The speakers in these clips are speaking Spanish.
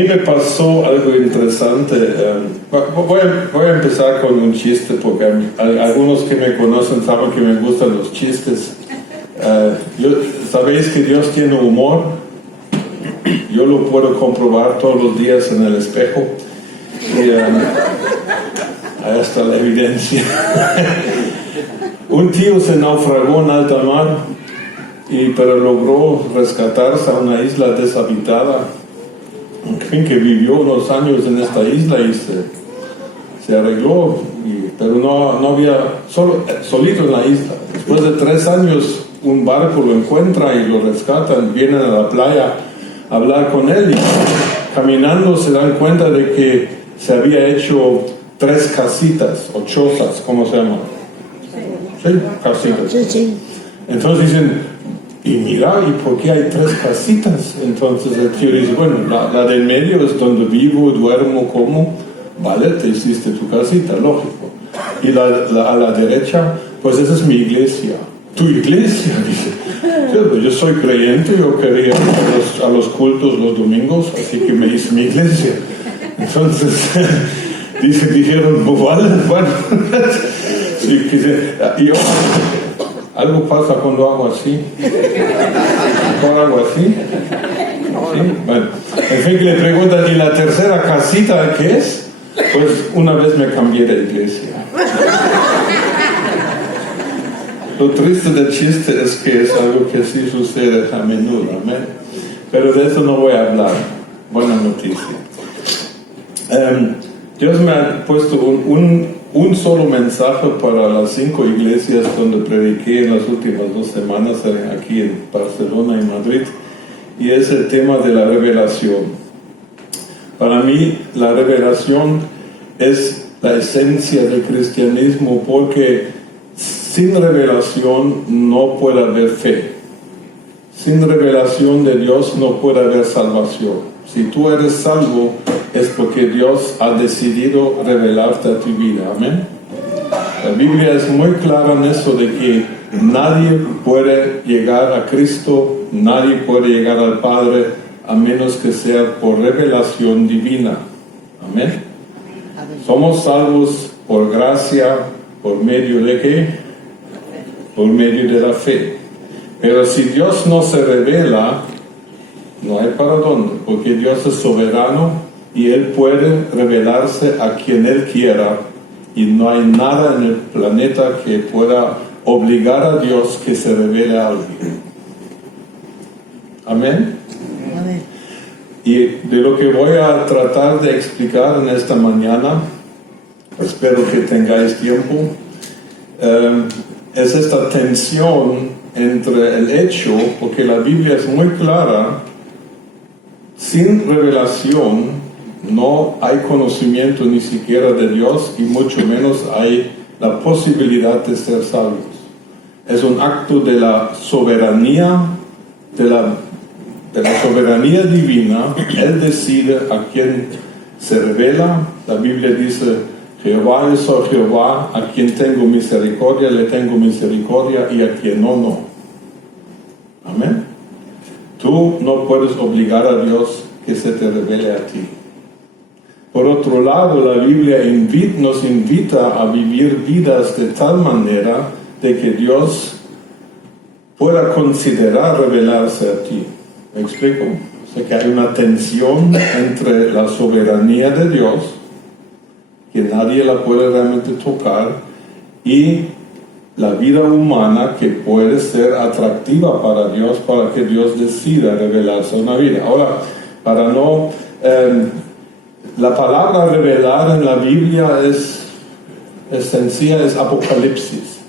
mí me pasó algo interesante. Voy a empezar con un chiste, porque algunos que me conocen saben que me gustan los chistes. ¿Sabéis que Dios tiene humor? Yo lo puedo comprobar todos los días en el espejo. Y, ahí está la evidencia. Un tío se naufragó en alta mar, pero logró rescatarse a una isla deshabitada. En fin, que vivió unos años en esta isla y se arregló, pero no había, solito en la isla. Después de 3 años, un barco lo encuentra y lo rescatan, vienen a la playa a hablar con él, y caminando se dan cuenta de que se había hecho 3 casitas o chozas, ¿cómo se llama? Sí, casitas. Sí. Entonces dicen, y mira, ¿y por qué hay 3 casitas? Entonces el tío dice, bueno, la del medio es donde vivo, duermo, como. Vale, te hiciste tu casita, lógico. Y a la derecha, pues esa es mi iglesia. ¿Tu iglesia? Dice, yo soy creyente, yo quería ir a los cultos los domingos, así que me hice mi iglesia. Entonces, dijeron, vale, bueno. Sí, yo, algo pasa cuando hago así. ¿Cuando hago así? ¿Sí? Bueno, en fin, que le preguntan, ¿y la tercera casita qué es? Pues una vez me cambié de iglesia. Lo triste del chiste es que es algo que sí sucede a menudo, ¿amén? Pero de eso no voy a hablar. Buena noticia. Dios me ha puesto un solo mensaje para las 5 iglesias donde prediqué en las últimas 2 semanas, aquí en Barcelona y Madrid, y es el tema de la revelación. Para mí, la revelación es la esencia del cristianismo, porque sin revelación no puede haber fe. Sin revelación de Dios no puede haber salvación. Si tú eres salvo, es porque Dios ha decidido revelarte a tu vida. Amén. La Biblia es muy clara en eso, de que nadie puede llegar a Cristo, nadie puede llegar al Padre, a menos que sea por revelación divina. Amén. Somos salvos por gracia, por medio de ¿qué? Por medio de la fe. Pero si Dios no se revela, no hay para dónde, porque Dios es soberano y Él puede revelarse a quien Él quiera, y no hay nada en el planeta que pueda obligar a Dios que se revele a alguien. Amén. Amén. Y de lo que voy a tratar de explicar en esta mañana, espero que tengáis tiempo, es esta tensión entre el hecho, porque la Biblia es muy clara, sin revelación no hay conocimiento ni siquiera de Dios, y mucho menos hay la posibilidad de ser salvos. Es un acto de la soberanía, de la soberanía divina. Él decide a quién se revela. La Biblia dice, Jehová, yo soy Jehová, a quien tengo misericordia, le tengo misericordia, y a quien no, no. Amén. Tú no puedes obligar a Dios que se te revele a ti. Por otro lado, la Biblia nos invita a vivir vidas de tal manera de que Dios pueda considerar revelarse a ti. ¿Me explico? O sea, que hay una tensión entre la soberanía de Dios, que nadie la puede realmente tocar, y la vida humana, que puede ser atractiva para Dios, para que Dios decida revelarse a una vida. Ahora, para no... la palabra revelar en la Biblia es sencilla, es Apocalipsis.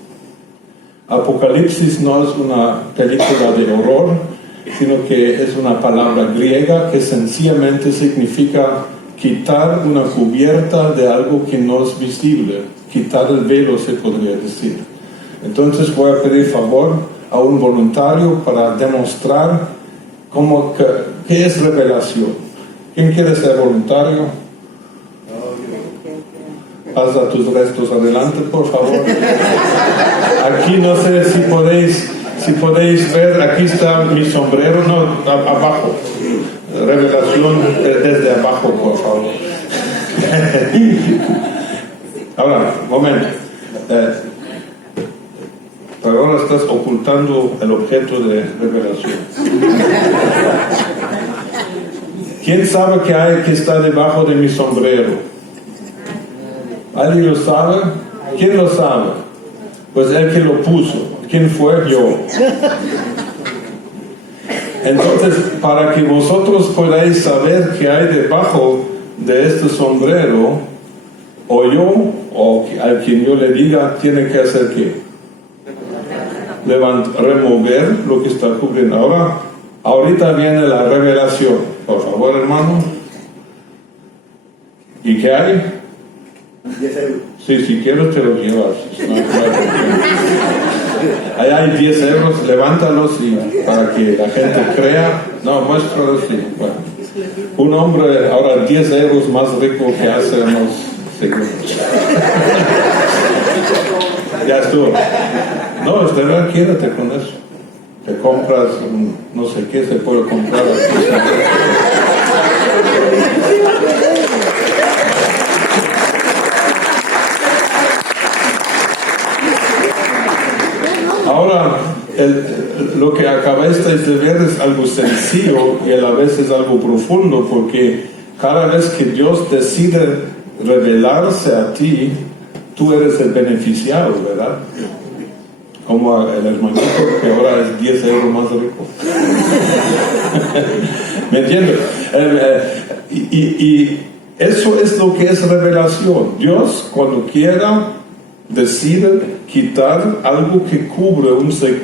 Apocalipsis no es una película de horror, sino que es una palabra griega que sencillamente significa quitar una cubierta de algo que no es visible, quitar el velo, se podría decir. Entonces voy a pedir favor a un voluntario para demostrar qué es revelación. ¿Quién quiere ser voluntario? Pasa tus restos adelante, por favor. Aquí no sé si podéis ver, aquí está mi sombrero, no, abajo. revelación desde abajo, por favor. Ahora, momento. Pero ahora estás ocultando el objeto de revelación. ¿Quién sabe qué hay que está debajo de mi sombrero? ¿Alguien lo sabe? ¿Quién lo sabe? Pues el que lo puso. ¿Quién fue? Yo. Entonces, para que vosotros podáis saber qué hay debajo de este sombrero, o yo, o a quien yo le diga, tiene que hacer qué? Remover lo que está cubriendo. Ahorita viene la revelación. Por favor, hermano. ¿Y qué hay? 10 euros. Sí, si quieres te lo llevas. Allá hay 10 euros, levántalos para que la gente crea. No, muéstralos. Bueno. Un hombre ahora 10 euros más rico que hace unos segundos. Ya estuvo. No, de verdad, quédate con eso. Te compras, no sé qué se puede comprar aquí. Ahora, lo que acabaste de ver es algo sencillo y a la vez es algo profundo, porque cada vez que Dios decide revelarse a ti, tú eres el beneficiado, ¿verdad? Como el hermanito que ahora es 10 euros más rico. ¿Me entiendes? Y eso es lo que es revelación. Dios, cuando quiera, decide quitar algo que cubre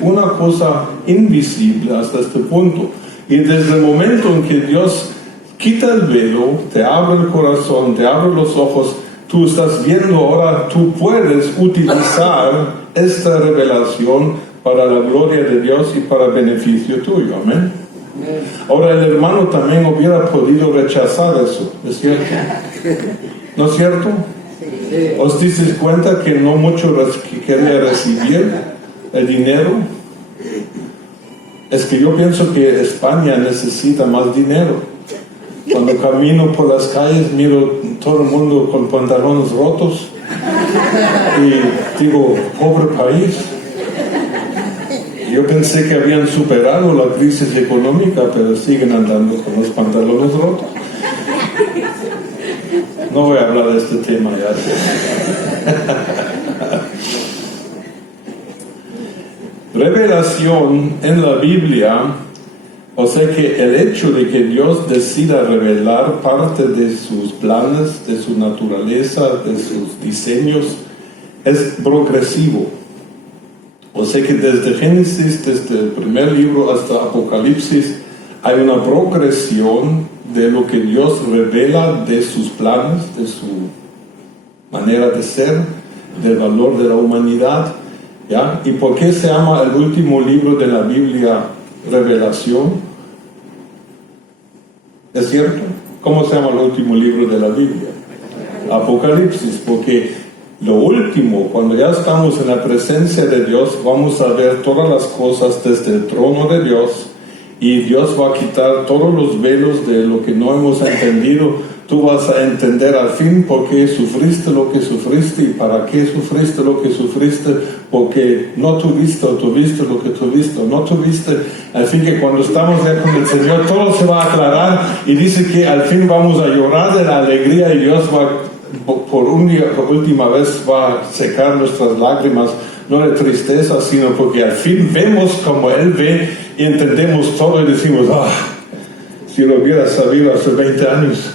una cosa invisible hasta este punto. Y desde el momento en que Dios quita el velo, te abre el corazón, te abre los ojos, tú estás viendo ahora, tú puedes utilizar esta revelación para la gloria de Dios y para beneficio tuyo. Amén. Ahora el hermano también hubiera podido rechazar eso, ¿es cierto? ¿No es cierto? ¿Os dices cuenta que no mucho quería recibir el dinero? Es que yo pienso que España necesita más dinero. Cuando camino por las calles miro todo el mundo con pantalones rotos y digo, pobre país. Yo pensé que habían superado la crisis económica, pero siguen andando con los pantalones rotos. No voy a hablar de este tema ya. Revelación en la Biblia, o sea que el hecho de que Dios decida revelar parte de sus planes, de su naturaleza, de sus diseños, es progresivo. O sea que desde Génesis, desde el primer libro hasta Apocalipsis, hay una progresión de lo que Dios revela de sus planes, de su manera de ser, del valor de la humanidad. ¿Ya? ¿Y por qué se llama el último libro de la Biblia Revelación? ¿Es cierto? ¿Cómo se llama el último libro de la Biblia? Apocalipsis, porque lo último, cuando ya estamos en la presencia de Dios, vamos a ver todas las cosas desde el trono de Dios, y Dios va a quitar todos los velos de lo que no hemos entendido. Tú vas a entender al fin por qué sufriste lo que sufriste y para qué sufriste lo que sufriste, porque no tuviste o tuviste lo que tuviste o no tuviste. Al fin que cuando estamos ya con el Señor todo se va a aclarar, y dice que al fin vamos a llorar de la alegría, y Dios va por última vez va a secar nuestras lágrimas, no de tristeza, sino porque al fin vemos como Él ve y entendemos todo y decimos, si lo hubiera sabido hace 20 años.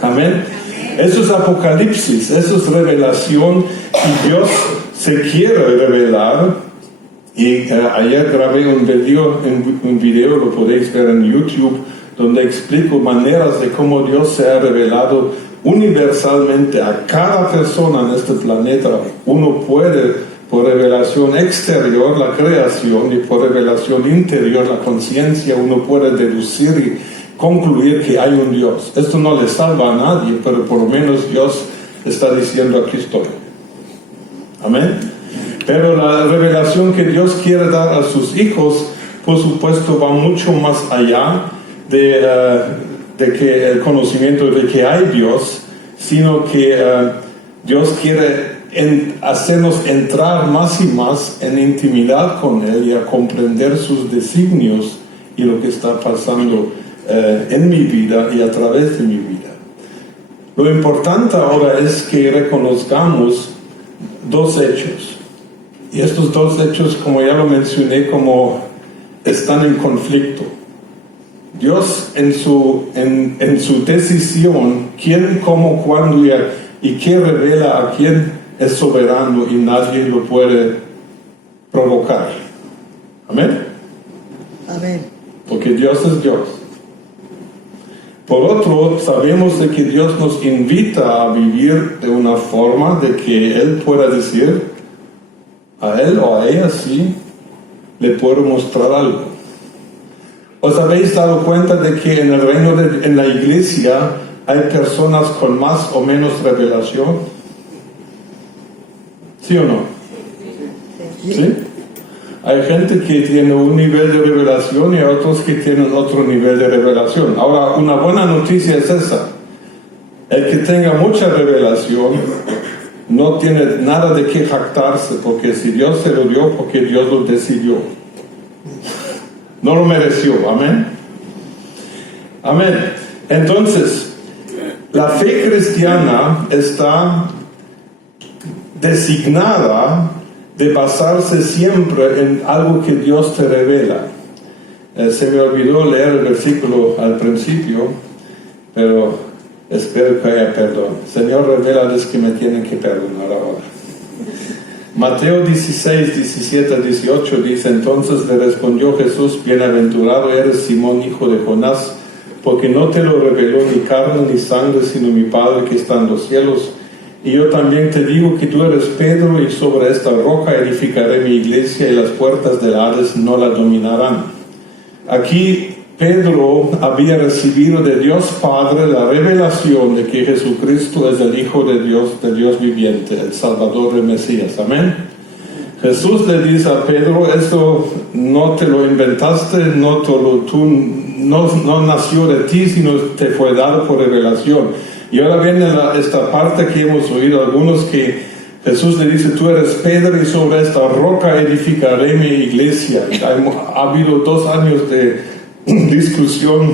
Amén. Eso es Apocalipsis, eso es revelación, y Dios se quiere revelar. Y ayer grabé un video, lo podéis ver en YouTube, donde explico maneras de cómo Dios se ha revelado universalmente a cada persona en este planeta. Uno puede, por revelación exterior, la creación, y por revelación interior, la conciencia, uno puede deducir y concluir que hay un Dios. Esto no le salva a nadie, pero por lo menos Dios está diciendo, aquí estoy. Amén. Pero la revelación que Dios quiere dar a sus hijos, por supuesto, va mucho más allá de que el conocimiento de que hay Dios, sino que Dios quiere hacernos entrar más y más en intimidad con Él y a comprender sus designios y lo que está pasando en mi vida y a través de mi vida. Lo importante ahora es que reconozcamos dos hechos. Y estos dos hechos, como ya lo mencioné, como están en conflicto. Dios en su decisión, quién, cómo, cuándo y qué revela a quién, es soberano y nadie lo puede provocar. Amén. Amén. Porque Dios es Dios. Por otro, sabemos de que Dios nos invita a vivir de una forma de que Él pueda decir a él o a ella, sí, le puedo mostrar algo. ¿Os habéis dado cuenta de que en el reino en la iglesia hay personas con más o menos revelación? ¿Sí o no? ¿Sí? Hay gente que tiene un nivel de revelación y otros que tienen otro nivel de revelación. Ahora, una buena noticia es esa. El que tenga mucha revelación no tiene nada de qué jactarse, porque si Dios se lo dio, porque Dios lo decidió. No lo mereció. Amén. Amén. Entonces, la fe cristiana está designada de basarse siempre en algo que Dios te revela. Se me olvidó leer el versículo al principio, pero espero que haya perdón. Señor, revélales que me tienen que perdonar ahora. Mateo 16, 17 a 18 dice: entonces le respondió Jesús: bienaventurado eres, Simón, hijo de Jonás, porque no te lo reveló ni carne ni sangre, sino mi Padre que está en los cielos. Y yo también te digo que tú eres Pedro, y sobre esta roca edificaré mi iglesia, y las puertas del Hades no la dominarán. Aquí Pedro había recibido de Dios Padre la revelación de que Jesucristo es el Hijo de Dios viviente, el Salvador, el Mesías. Amén. Jesús le dice a Pedro: esto no te lo inventaste, no nació de ti, sino te fue dado por revelación. Y ahora viene esta parte que hemos oído algunos, que Jesús le dice: tú eres Pedro, y sobre esta roca edificaré mi iglesia. Ha habido 2 años de discusión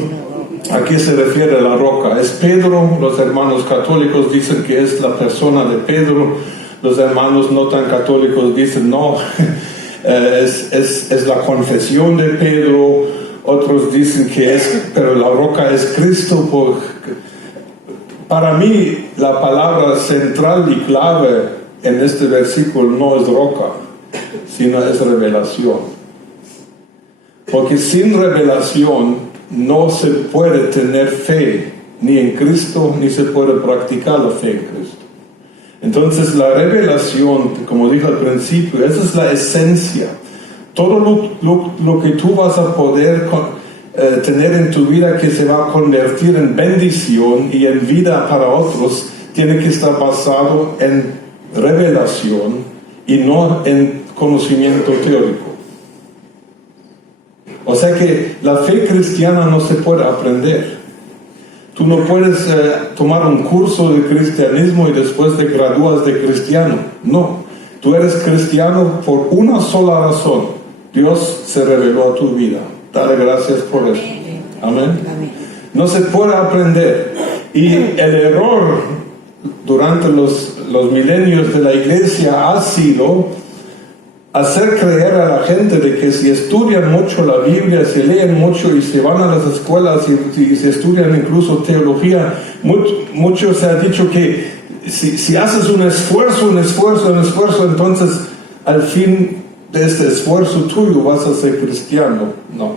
a qué se refiere la roca. ¿Es Pedro? Los hermanos católicos dicen que es la persona de Pedro. Los hermanos no tan católicos dicen no, es la confesión de Pedro. Otros dicen que pero la roca es Cristo. Para mí, la palabra central y clave en este versículo no es roca, sino es revelación. Porque sin revelación no se puede tener fe ni en Cristo, ni se puede practicar la fe en Cristo. Entonces la revelación, como dije al principio, esa es la esencia. Todo lo que tú vas a poder tener en tu vida, que se va a convertir en bendición y en vida para otros, tiene que estar basado en revelación y no en conocimiento teórico. O sea que la fe cristiana no se puede aprender. Tú no puedes tomar un curso de cristianismo y después te gradúas de cristiano. No, tú eres cristiano por una sola razón: Dios se reveló a tu vida. Dale gracias por eso. Amén. No se puede aprender. Y el error durante los milenios de la iglesia ha sido hacer creer a la gente de que si estudian mucho la Biblia, se leen mucho y se van a las escuelas y se estudian incluso teología, mucho se ha dicho que si haces un esfuerzo, entonces al fin de este esfuerzo tuyo vas a ser cristiano. No.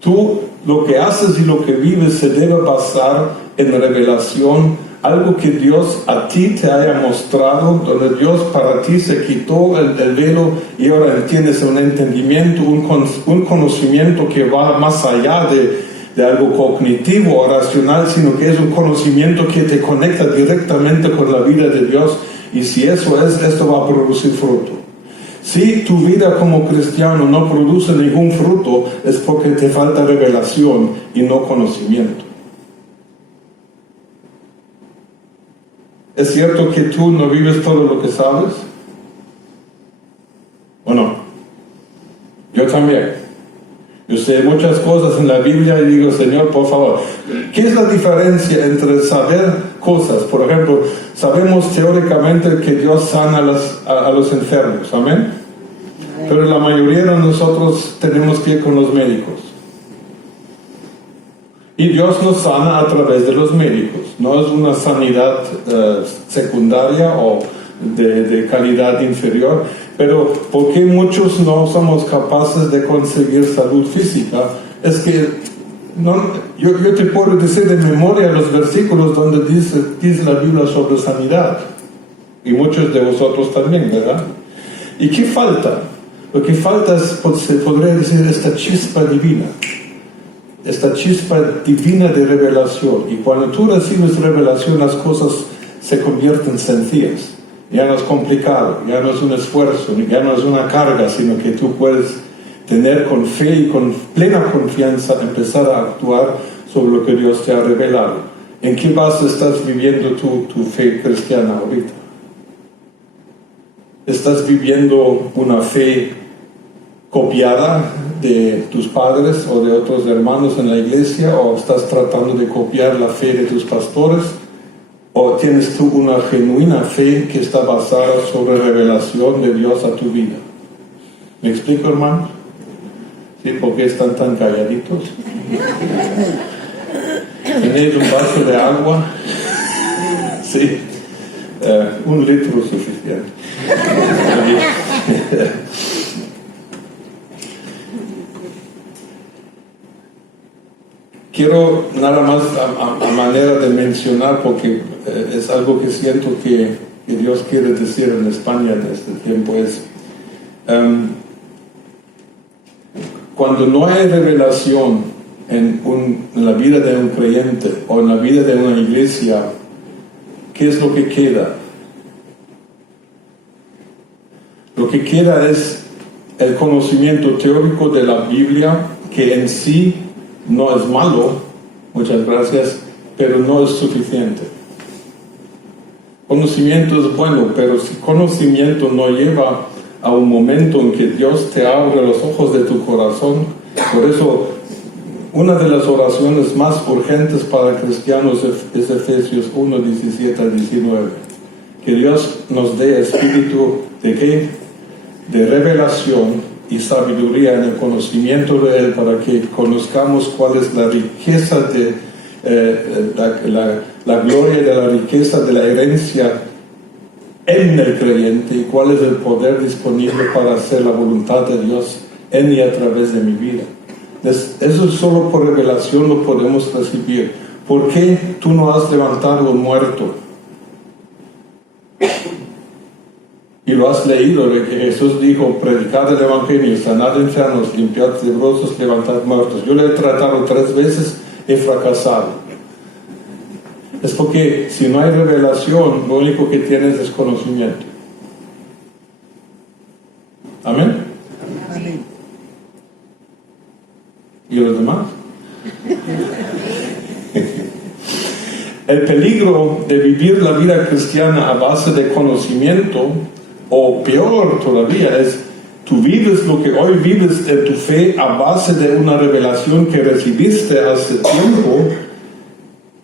Tú lo que haces y lo que vives se debe basar en revelación, algo que Dios a ti te haya mostrado, donde Dios para ti se quitó el velo y ahora tienes un entendimiento, un conocimiento que va más allá de algo cognitivo o racional, sino que es un conocimiento que te conecta directamente con la vida de Dios. Y si eso es, esto va a producir fruto. Si tu vida como cristiano no produce ningún fruto, es porque te falta revelación y no conocimiento. ¿Es cierto que tú no vives todo lo que sabes? ¿O no? Yo también. Yo sé muchas cosas en la Biblia y digo, Señor, por favor, ¿qué es la diferencia entre saber cosas? Por ejemplo, sabemos teóricamente que Dios sana a los enfermos, ¿amén? Pero la mayoría de nosotros tenemos que ir con los médicos. Y Dios nos sana a través de los médicos. No es una sanidad secundaria o de calidad inferior. Pero ¿por qué muchos no somos capaces de conseguir salud física? Es que yo te puedo decir de memoria los versículos donde dice la Biblia sobre sanidad. Y muchos de vosotros también, ¿verdad? ¿Y qué falta? Lo que falta es, se podría decir, esta chispa divina. Esta chispa divina de revelación. Y cuando tú recibes revelación, las cosas se convierten sencillas. Ya no es complicado, ya no es un esfuerzo, ya no es una carga, sino que tú puedes tener con fe y con plena confianza empezar a actuar sobre lo que Dios te ha revelado. ¿En qué base estás viviendo tu fe cristiana ahorita? ¿Estás viviendo una fe copiada de tus padres o de otros hermanos en la iglesia, o estás tratando de copiar la fe de tus pastores? ¿O tienes tú una genuina fe que está basada sobre revelación de Dios a tu vida? ¿Me explico, hermano? ¿Sí? ¿Por qué están tan calladitos? ¿Tenéis un vaso de agua? Sí. 1 litro suficiente. Quiero nada más a manera de mencionar, porque es algo que siento que Dios quiere decir en España en este tiempo, es cuando no hay revelación en la vida de un creyente o en la vida de una iglesia, ¿qué es lo que queda? Lo que queda es el conocimiento teórico de la Biblia, que en sí no es malo, muchas gracias, pero no es suficiente. Conocimiento es bueno, pero si conocimiento no lleva a un momento en que Dios te abre los ojos de tu corazón, por eso una de las oraciones más urgentes para cristianos es Efesios 1, 17 a 19. Que Dios nos dé espíritu de ¿qué? De revelación y sabiduría en el conocimiento de Él, para que conozcamos cuál es la riqueza de la gloria de la riqueza de la herencia en el creyente, y cuál es el poder disponible para hacer la voluntad de Dios en y a través de mi vida. Eso solo por revelación lo podemos recibir. ¿Por qué tú no has levantado un muerto? Y lo has leído, de que Jesús dijo: predicad el evangelio, sanad enfermos, limpiad leprosos, levantad muertos. Yo le he tratado 3 veces, he fracasado. Es porque si no hay revelación, lo único que tienes es conocimiento. ¿Amén? Amén. ¿Y los demás? El peligro de vivir la vida cristiana a base de conocimiento, o peor todavía, es tú vives lo que hoy vives de tu fe a base de una revelación que recibiste hace tiempo.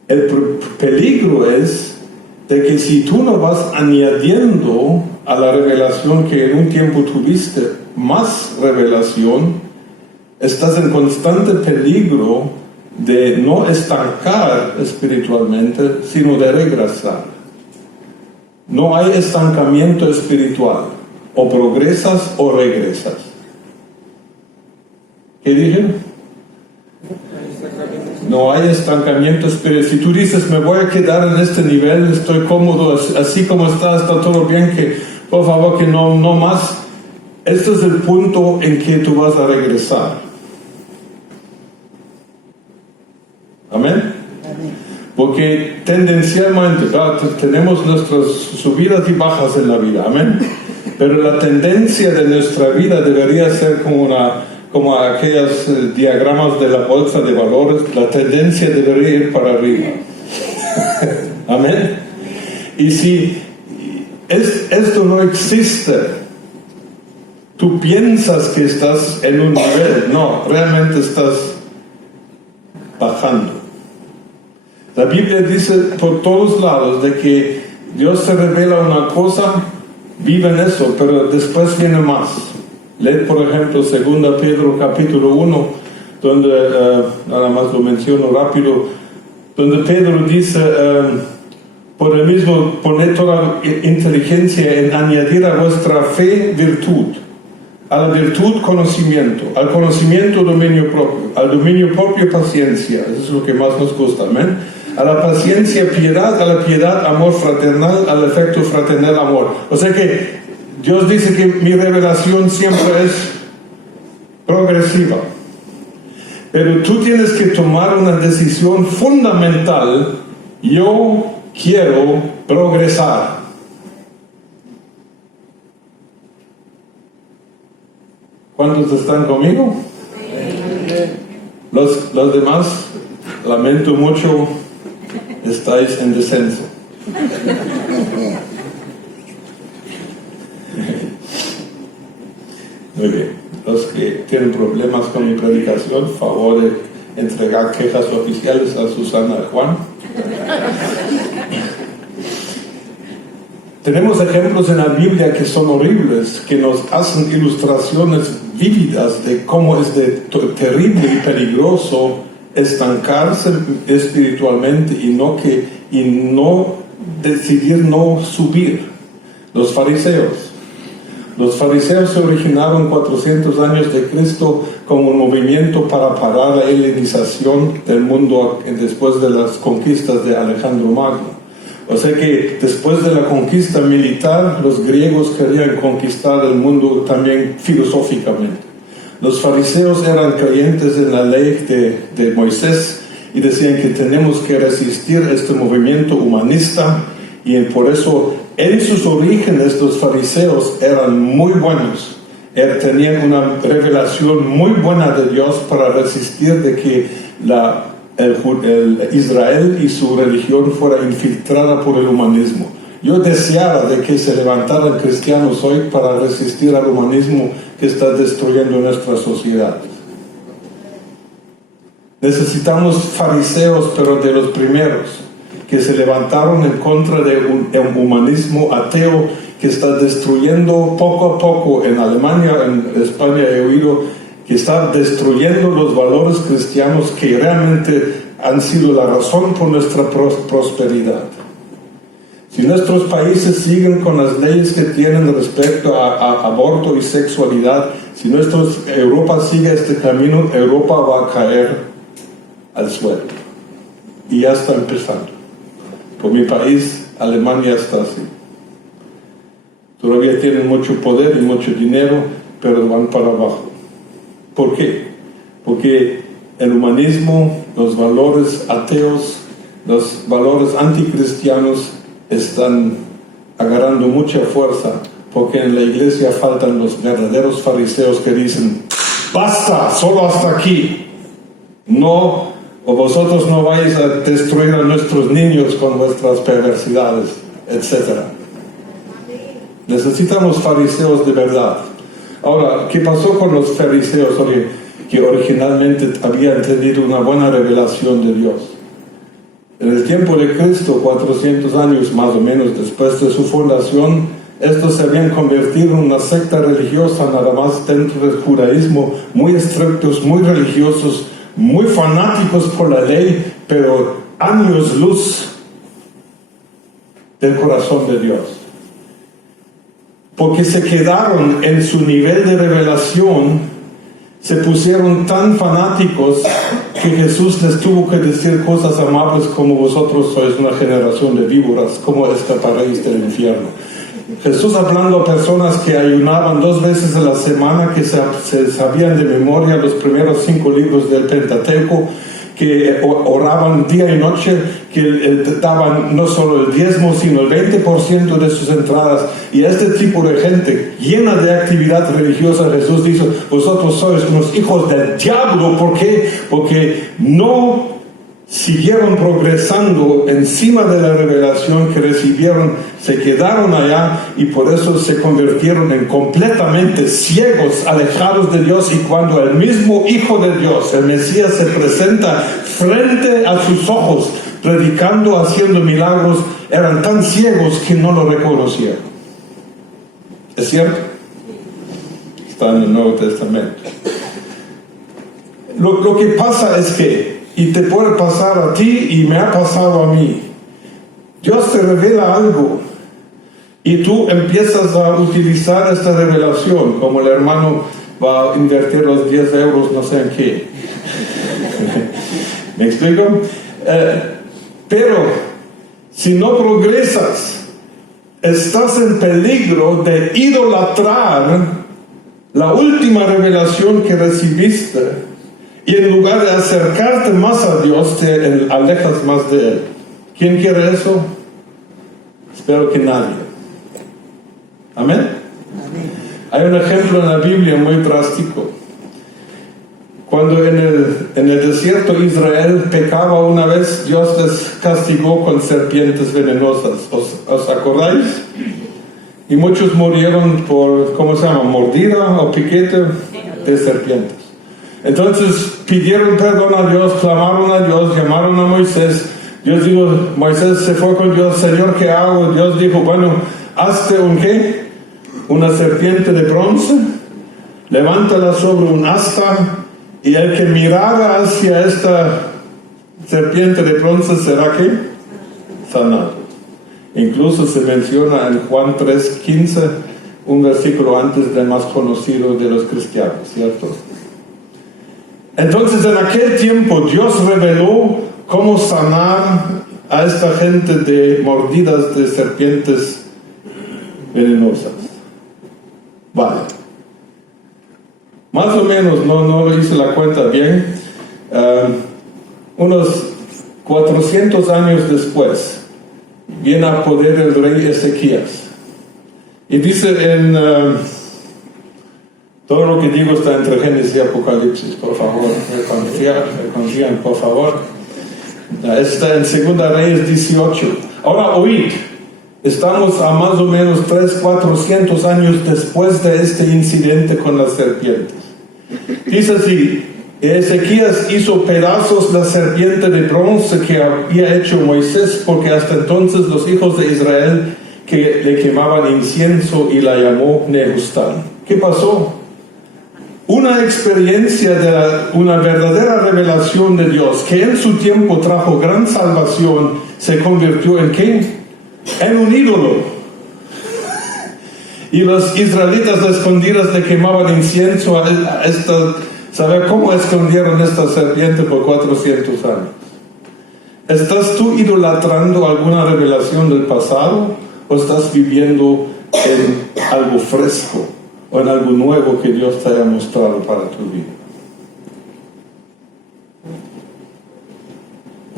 El peligro es de que si tú no vas añadiendo a la revelación que en un tiempo tuviste más revelación, estás en constante peligro de no estancar espiritualmente, sino de regresar. No hay estancamiento espiritual. O progresas o regresas. ¿Qué dije? No hay estancamiento espiritual. Si tú dices, me voy a quedar en este nivel, estoy cómodo, así como está todo bien, que por favor que no más. Este es el punto en que tú vas a regresar. Amén. Porque tendencialmente tenemos nuestras subidas y bajas en la vida, amén. pero la tendencia de nuestra vida debería ser como aquellos diagramas de la bolsa de valores. La tendencia debería ir para arriba. Amén. Y si esto no existe, tú piensas que estás en un nivel, no, realmente estás bajando. La Biblia dice por todos lados de que Dios se revela una cosa, vive en eso, pero después viene más. Lee por ejemplo 2 Pedro capítulo 1, donde, nada más lo menciono rápido, donde Pedro dice, por el mismo, poned toda inteligencia en añadir a vuestra fe virtud, a la virtud conocimiento, al conocimiento dominio propio, al dominio propio paciencia, eso es lo que más nos gusta, amén. A la paciencia piedad, a la piedad amor fraternal, al efecto fraternal amor. O sea que Dios dice que mi revelación siempre es progresiva. Pero tú tienes que tomar una decisión fundamental. Yo quiero progresar. ¿Cuántos están conmigo? Los demás, lamento mucho, estáis en descenso. Muy bien. Los que tienen problemas con mi predicación, favor de entregar quejas oficiales a Susana y Juan. Tenemos ejemplos en la Biblia que son horribles, que nos hacen ilustraciones vívidas de cómo es terrible y peligroso estancarse espiritualmente y no decidir no subir. Los fariseos se originaron 400 años de Cristo como un movimiento para parar la helenización del mundo después de las conquistas de Alejandro Magno. O sea que después de la conquista militar, los griegos querían conquistar el mundo también filosóficamente. Los fariseos eran creyentes en la ley de Moisés y decían que tenemos que resistir este movimiento humanista, y por eso en sus orígenes los fariseos eran muy buenos, tenían una revelación muy buena de Dios para resistir de que el Israel y su religión fuera infiltrada por el humanismo. Yo deseara de que se levantaran cristianos hoy para resistir al humanismo que está destruyendo nuestra sociedad. Necesitamos fariseos, pero de los primeros, que se levantaron en contra de un humanismo ateo que está destruyendo poco a poco en Alemania, en España he oído, que está destruyendo los valores cristianos que realmente han sido la razón por nuestra prosperidad. Si nuestros países siguen con las leyes que tienen respecto a aborto y sexualidad, si Europa sigue este camino, Europa va a caer al suelo. Y ya está empezando. Por mi país, Alemania está así. Todavía tienen mucho poder y mucho dinero, pero van para abajo. ¿Por qué? Porque el humanismo, los valores ateos, los valores anticristianos están agarrando mucha fuerza, porque en la iglesia faltan los verdaderos fariseos que dicen: basta, solo hasta aquí, no, o vosotros no vais a destruir a nuestros niños con vuestras perversidades, etc. Necesitamos fariseos de verdad. Ahora, ¿qué pasó con los fariseos que originalmente habían tenido una buena revelación de Dios? En el tiempo de Cristo, 400 años más o menos después de su fundación, estos se habían convertido en una secta religiosa nada más dentro del judaísmo, muy estrictos, muy religiosos, muy fanáticos por la ley, pero años luz del corazón de Dios. Porque se quedaron en su nivel de revelación, se pusieron tan fanáticos que Jesús les tuvo que decir cosas amables como: vosotros sois una generación de víboras, ¿cómo escaparéis del infierno? Jesús hablando a personas que ayunaban 2 veces a la semana, que se sabían de memoria los primeros 5 libros del Pentateuco, que oraban día y noche, que daban no solo el diezmo, sino el 20% de sus entradas. Y este tipo de gente llena de actividad religiosa, Jesús dice, vosotros sois unos hijos del diablo. ¿Por qué? Porque no siguieron progresando encima de la revelación que recibieron, se quedaron allá y por eso se convirtieron en completamente ciegos, alejados de Dios. Y cuando el mismo Hijo de Dios, el Mesías, se presenta frente a sus ojos, predicando, haciendo milagros, eran tan ciegos que no lo reconocieron. ¿Es cierto? Está en el Nuevo Testamento. Lo que pasa es que, y te puede pasar a ti y me ha pasado a mí, Dios te revela algo y tú empiezas a utilizar esta revelación, como el hermano va a invertir los 10 euros no sé en qué. ¿Me explico? Pero si no progresas, estás en peligro de idolatrar la última revelación que recibiste. Y en lugar de acercarte más a Dios, te alejas más de Él. ¿Quién quiere eso? Espero que nadie. ¿Amén? Amén. Hay un ejemplo en la Biblia muy drástico. Cuando en el desierto Israel pecaba una vez, Dios les castigó con serpientes venenosas. ¿Os acordáis? Y muchos murieron por, ¿cómo se llama? Mordida o piquete de serpientes. Entonces pidieron perdón a Dios, clamaron a Dios, llamaron a Moisés. Dios dijo, Moisés se fue con Dios, Señor, ¿qué hago? Dios dijo, bueno, hazte un ¿qué? Una serpiente de bronce, levántala sobre un asta, y el que mirara hacia esta serpiente de bronce será ¿qué? Sanado. Incluso se menciona en Juan 3:15, un versículo antes del más conocido de los cristianos, ¿cierto? Entonces en aquel tiempo Dios reveló cómo sanar a esta gente de mordidas de serpientes venenosas. Vale. Más o menos, no lo hice la cuenta bien, unos 400 años después viene a poder el rey Ezequías. Y dice en... todo lo que digo está entre Génesis y Apocalipsis, por favor, confían, por favor. Está en 2 Reyes 18. Ahora oíd, estamos a más o menos 400 años después de este incidente con las serpientes. Dice así, Ezequías hizo pedazos la serpiente de bronce que había hecho Moisés, porque hasta entonces los hijos de Israel que le quemaban incienso, y la llamó Nehustán. ¿Qué pasó? Una experiencia de una verdadera revelación de Dios, que en su tiempo trajo gran salvación, se convirtió en ¿qué? En un ídolo. Y los israelitas a escondidas le quemaban incienso a esta... ¿Sabe cómo escondieron esta serpiente por 400 años? ¿Estás tú idolatrando alguna revelación del pasado o estás viviendo en algo fresco o en algo nuevo que Dios te haya mostrado para tu vida?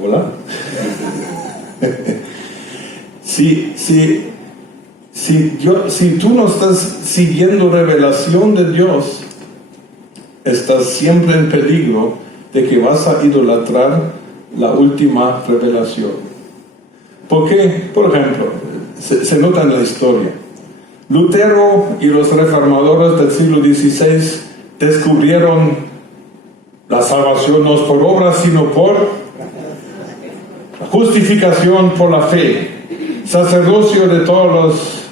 ¿Hola? Si tú no estás siguiendo revelación de Dios, estás siempre en peligro de que vas a idolatrar la última revelación. ¿Por qué? Por ejemplo, se nota en la historia. Lutero y los reformadores del siglo XVI descubrieron la salvación no es por obras, sino por justificación por la fe. Sacerdocio de todos los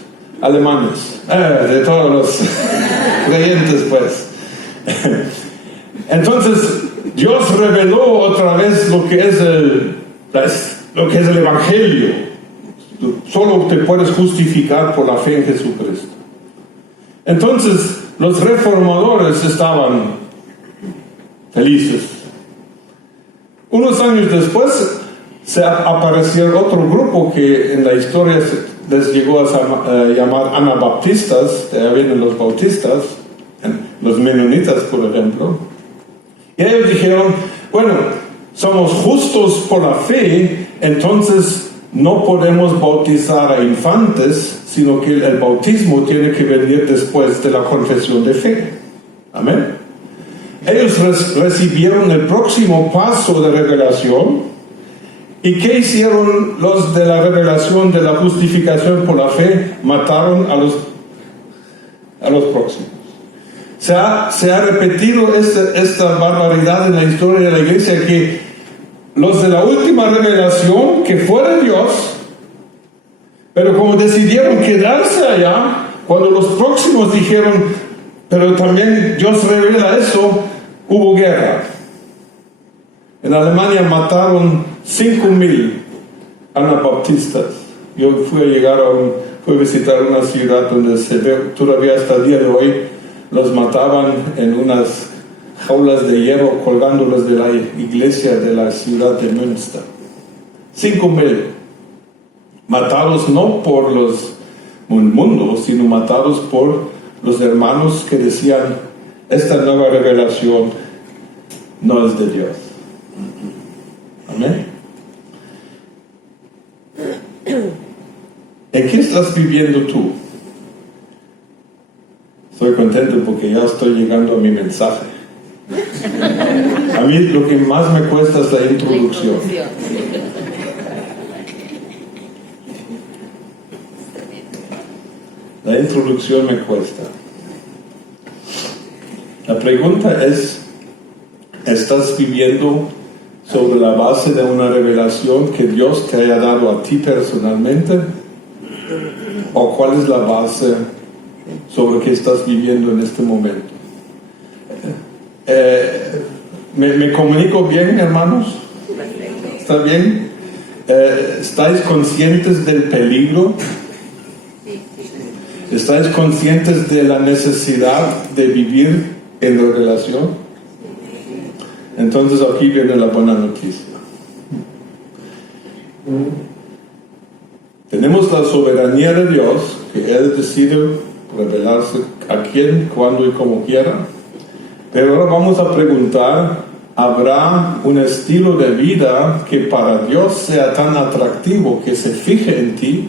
alemanes, de todos los creyentes, pues. Entonces Dios reveló otra vez lo que es el Evangelio. Solo te puedes justificar por la fe en Jesucristo. Entonces los reformadores estaban felices. Unos años después se apareció otro grupo que en la historia les llegó a llamar anabaptistas. De ahí vienen los bautistas, los menonitas, por ejemplo. Y ellos dijeron, bueno, somos justos por la fe, entonces no podemos bautizar a infantes, sino que el bautismo tiene que venir después de la confesión de fe. Amén. Ellos recibieron el próximo paso de revelación. ¿Y qué hicieron los de la revelación de la justificación por la fe? Mataron a los próximos. Se ha repetido esta barbaridad en la historia de la iglesia, que los de la última revelación, que fue de Dios, pero como decidieron quedarse allá, cuando los próximos dijeron, pero también Dios revela eso, hubo guerra. En Alemania mataron 5,000 anabaptistas. Yo fui a visitar una ciudad donde se ve, todavía hasta el día de hoy, los mataban en unas jaulas de hierro colgándolos de la iglesia de la ciudad de Münster. 5,000 matados no por los mundos, sino matados por los hermanos que decían, esta nueva revelación no es de Dios. Amén. ¿En qué estás viviendo tú? Estoy contento porque ya estoy llegando a mi mensaje. A mí lo que más me cuesta es la introducción. La introducción me cuesta. La pregunta es, ¿estás viviendo sobre la base de una revelación que Dios te haya dado a ti personalmente? ¿O cuál es la base sobre que estás viviendo en este momento? ¿Me comunico bien, hermanos? ¿Está bien? ¿Estáis conscientes del peligro? ¿Estáis conscientes de la necesidad de vivir en la relación? Entonces aquí viene la buena noticia. Tenemos la soberanía de Dios, que Él decide revelarse a quién, cuándo y como quiera. Pero ahora vamos a preguntar, ¿habrá un estilo de vida que para Dios sea tan atractivo, que se fije en ti,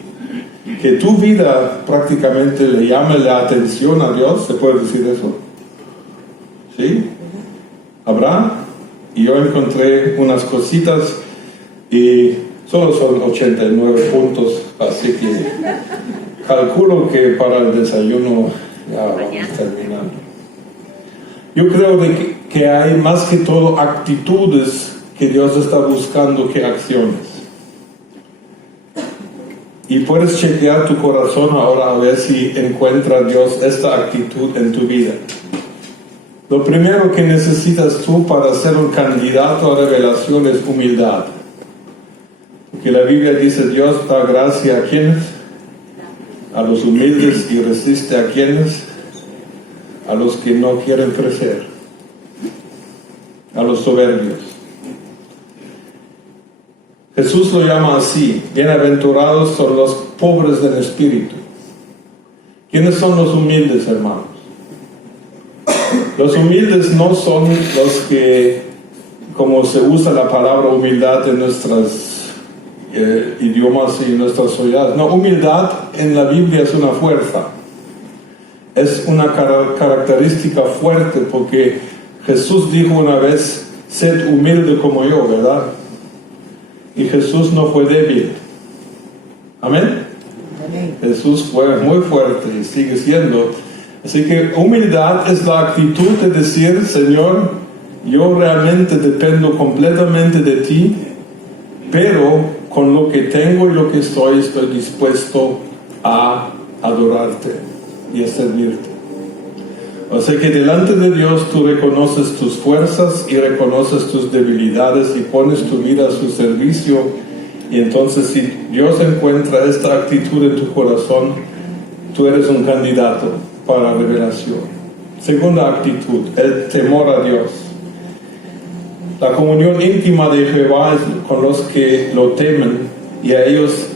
que tu vida prácticamente le llame la atención a Dios? ¿Se puede decir eso? ¿Sí? ¿Habrá? Y yo encontré unas cositas y solo son 89 puntos, así que calculo que para el desayuno ya vamos terminando. Yo creo que hay más que todo actitudes que Dios está buscando que acciones. Y puedes chequear tu corazón ahora a ver si encuentra Dios esta actitud en tu vida. Lo primero que necesitas tú para ser un candidato a revelación es humildad. Porque la Biblia dice, Dios da gracia a quienes, a los humildes, y resiste a quienes, a los que no quieren crecer, a los soberbios. Jesús lo llama así, bienaventurados son los pobres del espíritu. ¿Quiénes son los humildes, hermanos? Los humildes no son los que, como se usa la palabra humildad en nuestros idiomas y en nuestras sociedades. No, humildad en la Biblia es una fuerza. Es una característica fuerte, porque Jesús dijo una vez, sed humilde como yo, ¿verdad? Y Jesús no fue débil. ¿Amén? Amén. Jesús fue muy fuerte y sigue siendo. Así que humildad es la actitud de decir, Señor, yo realmente dependo completamente de ti, pero con lo que tengo y lo que soy, estoy dispuesto a adorarte y a servirte. O sea que delante de Dios tú reconoces tus fuerzas y reconoces tus debilidades y pones tu vida a su servicio. Y entonces si Dios encuentra esta actitud en tu corazón, tú eres un candidato para revelación. Segunda actitud, el temor a Dios. La comunión íntima de Jehová es con los que lo temen, y a ellos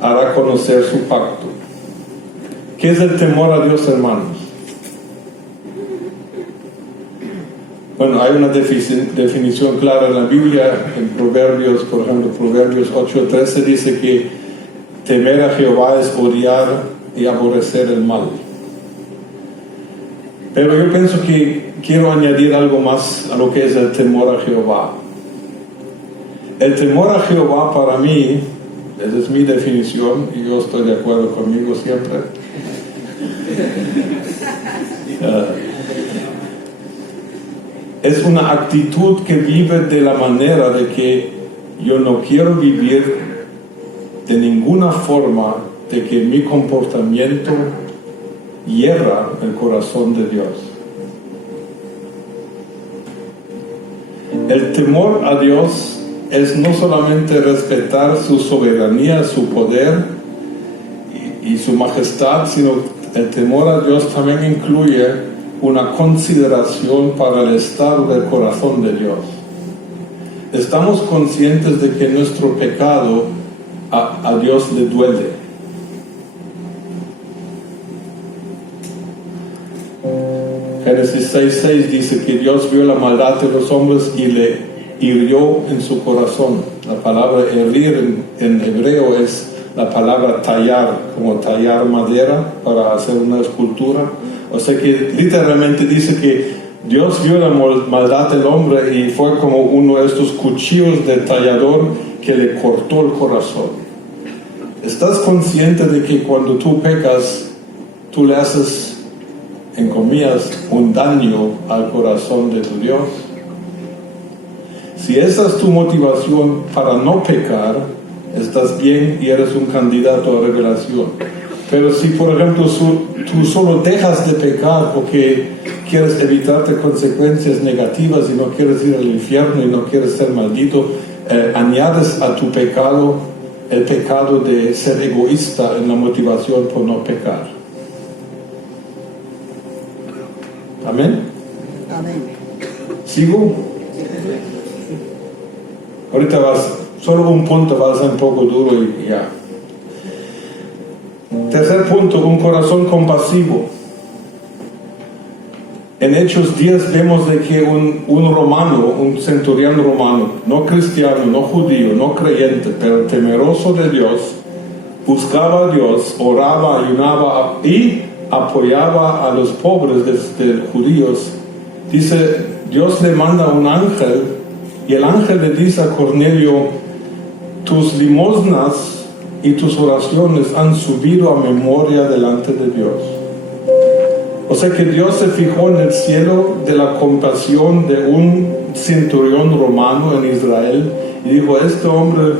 hará conocer su pacto. ¿Qué es el temor a Dios, hermanos? Bueno, hay una definición clara en la Biblia, en Proverbios, por ejemplo, Proverbios 8:13 dice que temer a Jehová es odiar y aborrecer el mal. Pero yo pienso que quiero añadir algo más a lo que es el temor a Jehová. El temor a Jehová para mí, esa es mi definición, y yo estoy de acuerdo conmigo siempre. Es una actitud que vive de la manera de que yo no quiero vivir de ninguna forma de que mi comportamiento hiera el corazón de Dios. El temor a Dios es no solamente respetar su soberanía, su poder y su majestad, sino el temor a Dios también incluye una consideración para el estado del corazón de Dios. Estamos conscientes de que nuestro pecado a Dios le duele. Génesis 6:6 dice que Dios vio la maldad de los hombres y le hirió en su corazón. La palabra herir en hebreo es la palabra tallar, como tallar madera para hacer una escultura. O sea que literalmente dice que Dios vio la maldad del hombre y fue como uno de estos cuchillos de tallador que le cortó el corazón. ¿Estás consciente de que cuando tú pecas, tú le haces, en comillas, un daño al corazón de tu Dios? Si esa es tu motivación para no pecar, estás bien y eres un candidato a revelación. Pero si, por ejemplo, tú solo dejas de pecar porque quieres evitarte consecuencias negativas y no quieres ir al infierno y no quieres ser maldito, añades a tu pecado el pecado de ser egoísta en la motivación por no pecar. ¿Amén? Amén. ¿Sigo? Ahorita solo un punto va a ser un poco duro y ya. Tercer punto, un corazón compasivo. En Hechos 10 vemos de que un romano, un centurión romano, no cristiano, no judío, no creyente, pero temeroso de Dios, buscaba a Dios, oraba, ayunaba y apoyaba a los pobres de judíos. Dice, Dios le manda un ángel y el ángel le dice a Cornelio, tus limosnas y tus oraciones han subido a memoria delante de Dios. O sea que Dios se fijó en el cielo de la compasión de un centurión romano en Israel y dijo, este hombre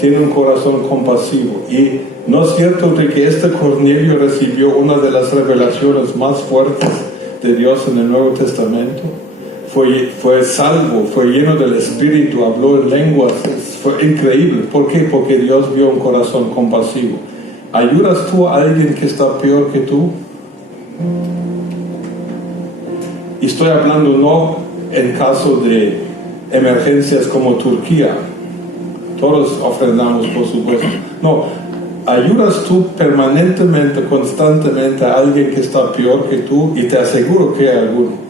tiene un corazón compasivo. Y no es cierto de que este Cornelio recibió una de las revelaciones más fuertes de Dios en el Nuevo Testamento. Fue salvo, fue lleno del Espíritu, habló en lenguas, fue increíble. ¿Por qué? Porque Dios vio un corazón compasivo. ¿Ayudas tú a alguien que está peor que tú? Y estoy hablando no en caso de emergencias como Turquía. Todos ofrendamos, por supuesto. No, ayudas tú permanentemente, constantemente a alguien que está peor que tú, y te aseguro que hay alguno.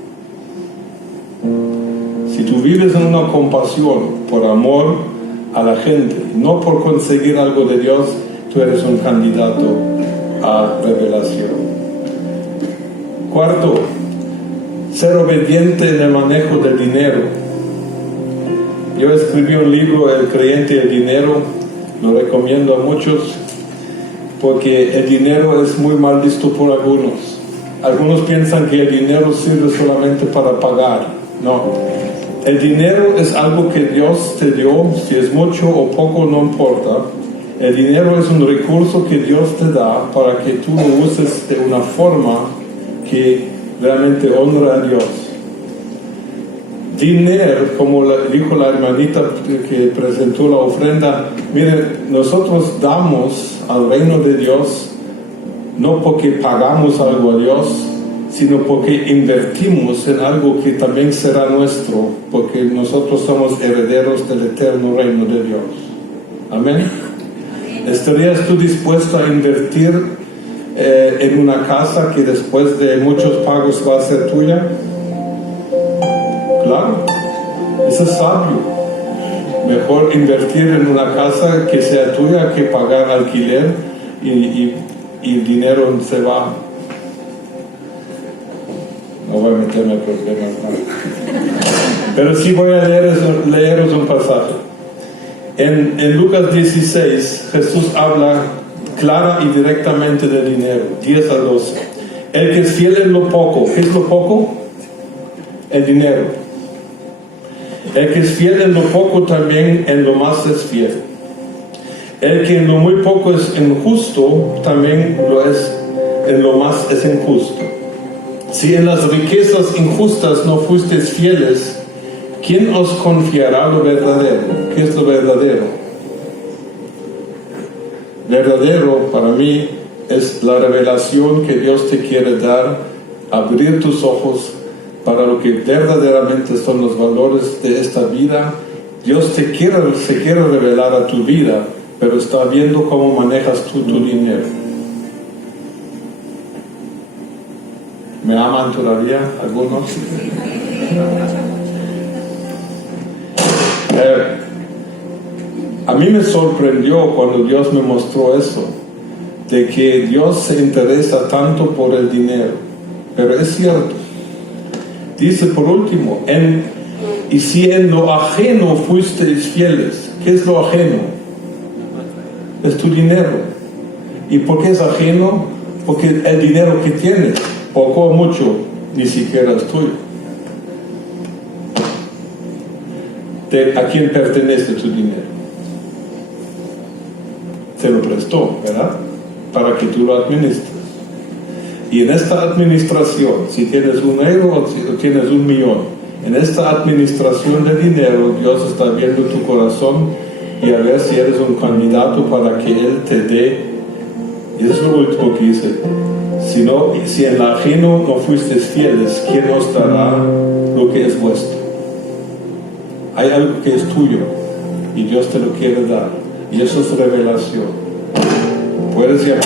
Si tú vives en una compasión por amor a la gente, no por conseguir algo de Dios, tú eres un candidato a revelación. Cuarto, ser obediente en el manejo del dinero. Yo escribí un libro, El creyente y el dinero, lo recomiendo a muchos, porque el dinero es muy mal visto por algunos. Algunos piensan que el dinero sirve solamente para pagar. No. El dinero es algo que Dios te dio, si es mucho o poco no importa. El dinero es un recurso que Dios te da para que tú lo uses de una forma que realmente honra a Dios. Dinero, como dijo la hermanita que presentó la ofrenda, miren, nosotros damos al reino de Dios no porque pagamos algo a Dios, sino porque invertimos en algo que también será nuestro, porque nosotros somos herederos del eterno reino de Dios. Amén. ¿Estarías tú dispuesto a invertir en una casa que después de muchos pagos va a ser tuya? Claro, eso es sabio. Mejor invertir en una casa que sea tuya que pagar alquiler y el dinero se va. No voy a meterme en problemas más. Pero sí voy a leeros un pasaje. En Lucas 16, Jesús habla clara y directamente de dinero, 10 al 12. El que es fiel en lo poco, ¿qué es lo poco? El dinero. El que es fiel en lo poco también en lo más es fiel. El que en lo muy poco es injusto, también lo es en lo más es injusto. Si en las riquezas injustas no fuisteis fieles, ¿quién os confiará lo verdadero? ¿Qué es lo verdadero? Verdadero para mí es la revelación que Dios te quiere dar, abrir tus ojos para lo que verdaderamente son los valores de esta vida. Dios se quiere revelar a tu vida, pero está viendo cómo manejas tú tu dinero. ¿Me aman todavía algunos? A mí me sorprendió cuando Dios me mostró eso, de que Dios se interesa tanto por el dinero, pero es cierto. Dice por último, y si en lo ajeno fuisteis fieles, ¿qué es lo ajeno? Es tu dinero. ¿Y por qué es ajeno? Porque el dinero que tienes, poco o mucho, ni siquiera es tuyo. ¿A quién pertenece tu dinero? Se lo prestó, ¿verdad? Para que tú lo administres. Y en esta administración, si tienes €1 o tienes $1,000,000, en esta administración de dinero, Dios está viendo tu corazón y a ver si eres un candidato para que Él te dé. Y eso es lo último que dice. Si en el ajeno no fuisteis fieles, ¿quién os dará lo que es vuestro? Hay algo que es tuyo y Dios te lo quiere dar. Y eso es revelación. Puedes llamar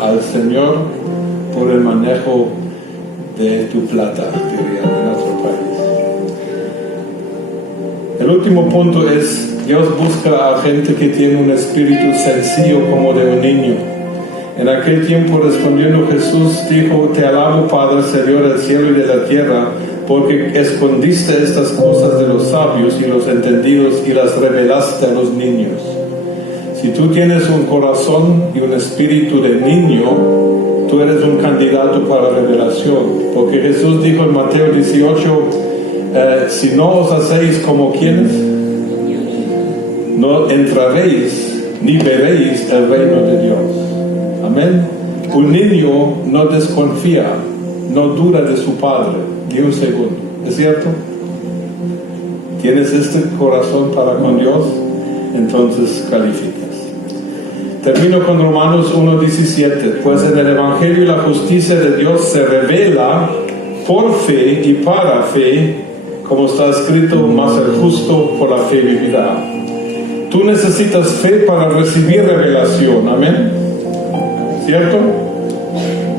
al Señor por el manejo de tu plata, diría, en nuestro país. El último punto es, Dios busca a gente que tiene un espíritu sencillo como de un niño. En aquel tiempo respondiendo Jesús dijo, te alabo Padre, Señor del cielo y de la tierra, porque escondiste estas cosas de los sabios y los entendidos y las revelaste a los niños. Si tú tienes un corazón y un espíritu de niño, tú eres un candidato para revelación. Porque Jesús dijo en Mateo 18, si no os hacéis como quienes, no entraréis ni veréis el reino de Dios. Amén. Un niño no desconfía, no duda de su padre ni un segundo. ¿Es cierto? ¿Tienes este corazón para con Dios? Entonces calificas. Termino con Romanos 1:17. Pues en el Evangelio la justicia de Dios se revela por fe y para fe, como está escrito, mas el justo por la fe vivirá. Tú necesitas fe para recibir revelación. Amén. ¿Cierto?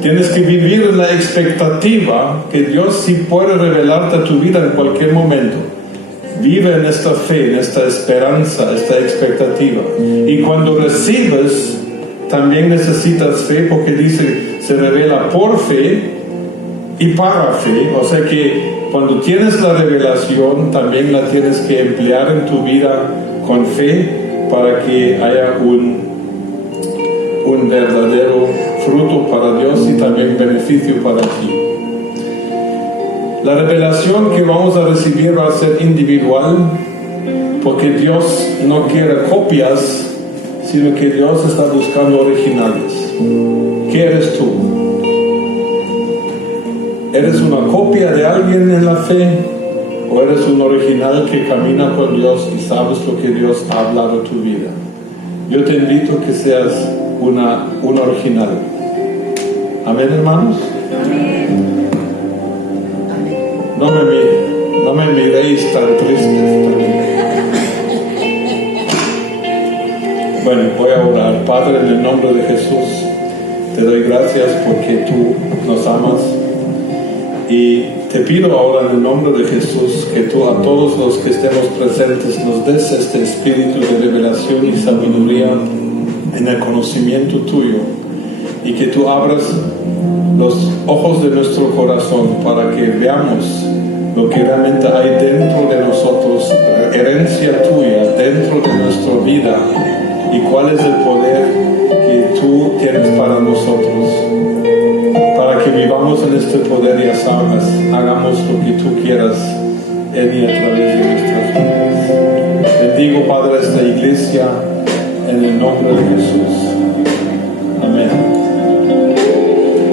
Tienes que vivir en la expectativa que Dios sí puede revelarte a tu vida en cualquier momento. Vive en esta fe, en esta esperanza, esta expectativa. Y cuando recibes, también necesitas fe, porque dice, se revela por fe y para fe. O sea que cuando tienes la revelación, también la tienes que emplear en tu vida con fe para que haya un verdadero fruto para Dios y también beneficio para ti. La revelación que vamos a recibir va a ser individual, porque Dios no quiere copias, sino que Dios está buscando originales. ¿Qué eres tú? ¿Eres una copia de alguien en la fe? ¿O eres un original que camina con Dios y sabes lo que Dios ha hablado a tu vida? Yo te invito a que seas un original. Amén, hermanos. Amén. No me miréis tan tristes. Bueno, voy a orar. Padre, en el nombre de Jesús, te doy gracias porque tú nos amas Y te pido ahora en el nombre de Jesús que tú a todos los que estemos presentes nos des este espíritu de revelación y sabiduría en el conocimiento tuyo, y que tú abras los ojos de nuestro corazón para que veamos lo que realmente hay dentro de nosotros, herencia tuya dentro de nuestra vida, y cuál es el poder que tú tienes para nosotros, para que vivamos en este poder y hagamos lo que tú quieras en y a través de nuestras vidas. Bendigo, Padre, esta iglesia en el nombre de Jesús.